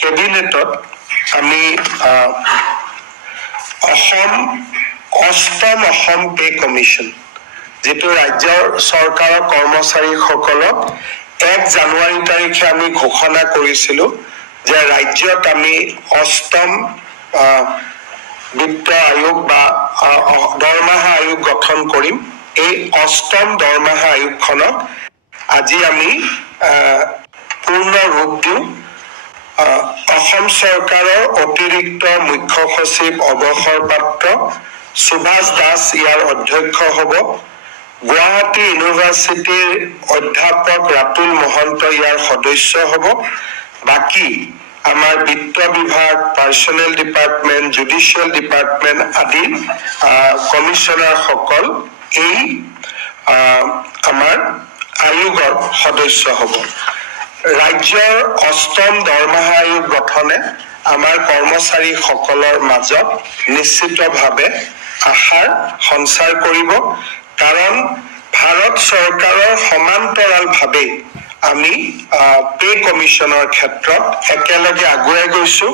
কেবিনেটত আমি অষ্টম অসম পে কমিশ্যন যেটো ৰাজ্যৰ চৰকাৰৰ কৰ্মচাৰীসকলক 1 জানুৱাৰী তাৰিখে আমি ঘোষণা কৰিছিলো যে ৰাজ্যত আমি অষ্টম বিত্ত আয়োগ বা দৰমহা আয়োগ গঠন কৰিম। এই অষ্টম দৰমহা আয়োগখনক আজি আমি পূৰ্ণ ৰূপ দিওঁ। অসম চৰকাৰৰ অতিৰিক্ত মুখ্য সচিব অৱসৰপ্ৰাপ্ত সুভাষ দাস ইয়াৰ অধ্যক্ষ হ'ব। গুৱাহাটী ইউনিভাৰ্চিটিৰ অধ্যাপক ৰাতুল মহন্ত ইয়াৰ সদস্য হ'ব। বাকী আমাৰ বিত্ত বিভাগ, পাৰ্চনেল ডিপাৰ্টমেণ্ট, জুডিচিয়েল ডিপাৰ্টমেণ্ট আদি কমিশ্যনাৰসকল এই আমাৰ আয়োগৰ সদস্য হ'ব। ৰাজ্যৰ অষ্টম দৰমহা আয়োগ গঠনে আমাৰ কৰ্মচাৰীসকলৰ মাজত নিশ্চিতভাৱে আশাৰ সঞ্চাৰ কৰিব। কাৰণ ভাৰত চৰকাৰৰ সমান্তৰালভাৱে আমি পে কমিশ্যনৰ ক্ষেত্ৰত একেলগে আগুৱাই গৈছো।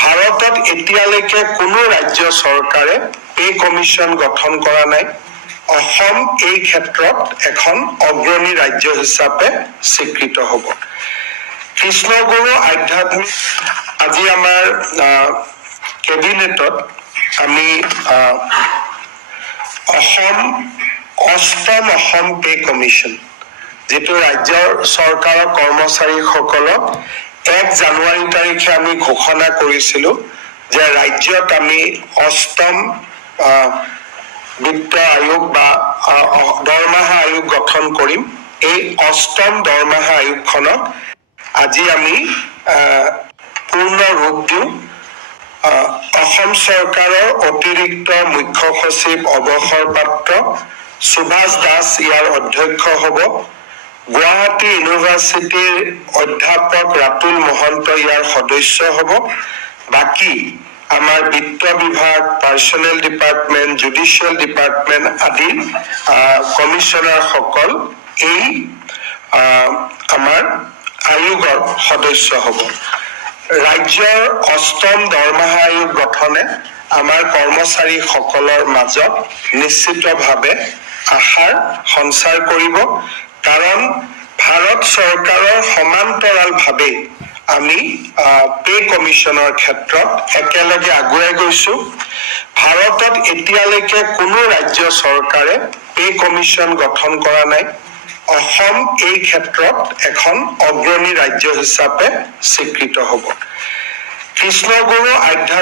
ভাৰতত এতিয়ালৈকে কোনো ৰাজ্য চৰকাৰে পে কমিশ্যন গঠন কৰা নাই। অসম এই ক্ষেত্ৰত এখন অগ্ৰণী ৰাজ্য হিচাপে স্বীকৃত হ'ব। কৃষ্ণগুৰু আধ্যাত্মিক আজি আমাৰ কেবিনেটত আমি অষ্টম অসম পে কমিশ্যন যেটো ৰাজ্যৰ চৰকাৰৰ কৰ্মচাৰীসকলক 1 জানুৱাৰী তাৰিখে আমি ঘোষণা কৰিছিলো যে ৰাজ্যত আমি অষ্টম বিত্ত আয়োগ বা দৰমহা আয়োগ গঠন কৰিম। এই অষ্টম দৰমহা আয়োগখনক আজি আমি পূৰ্ণ ৰূপ দিওঁ। অসম চৰকাৰৰ অতিৰিক্ত মুখ্য সচিব অৱসৰপ্ৰাপ্ত সুভাষ দাস ইয়াৰ অধ্যক্ষ হ'ব। গুৱাহাটী ইউনিভাৰ্চিটিৰ অধ্যাপক ৰাতুল মহন্ত ইয়াৰ সদস্য হ'ব। বাকী আমাৰ বিত্ত বিভাগ, পাৰ্চনেল ডিপাৰ্টমেণ্ট, জুডিচিয়েল ডিপাৰ্টমেণ্ট আদি কমিশ্যনাৰসকল এই আমাৰ আয়োগৰ সদস্য হ'ব। ৰাজ্যৰ অষ্টম দৰমহা আয়োগ গঠনে আমাৰ কৰ্মচাৰীসকলৰ মাজত নিশ্চিতভাৱে আশাৰ সঞ্চাৰ কৰিব। কাৰণ ভাৰত চৰকাৰৰ সমান্তৰালভাৱে আমি পে কমিশ্যনৰ ক্ষেত্ৰত একেলগে আগুৱাই গৈছো। ভাৰতত এতিয়ালৈকে কোনো ৰাজ্য চৰকাৰে পে কমিশ্যন গঠন কৰা নাই। অসম এই ক্ষেত্ৰত এখন অগ্ৰণী ৰাজ্য হিচাপে স্বীকৃত হ'ব। কৃষ্ণগুৰু আধ্যাত্মিক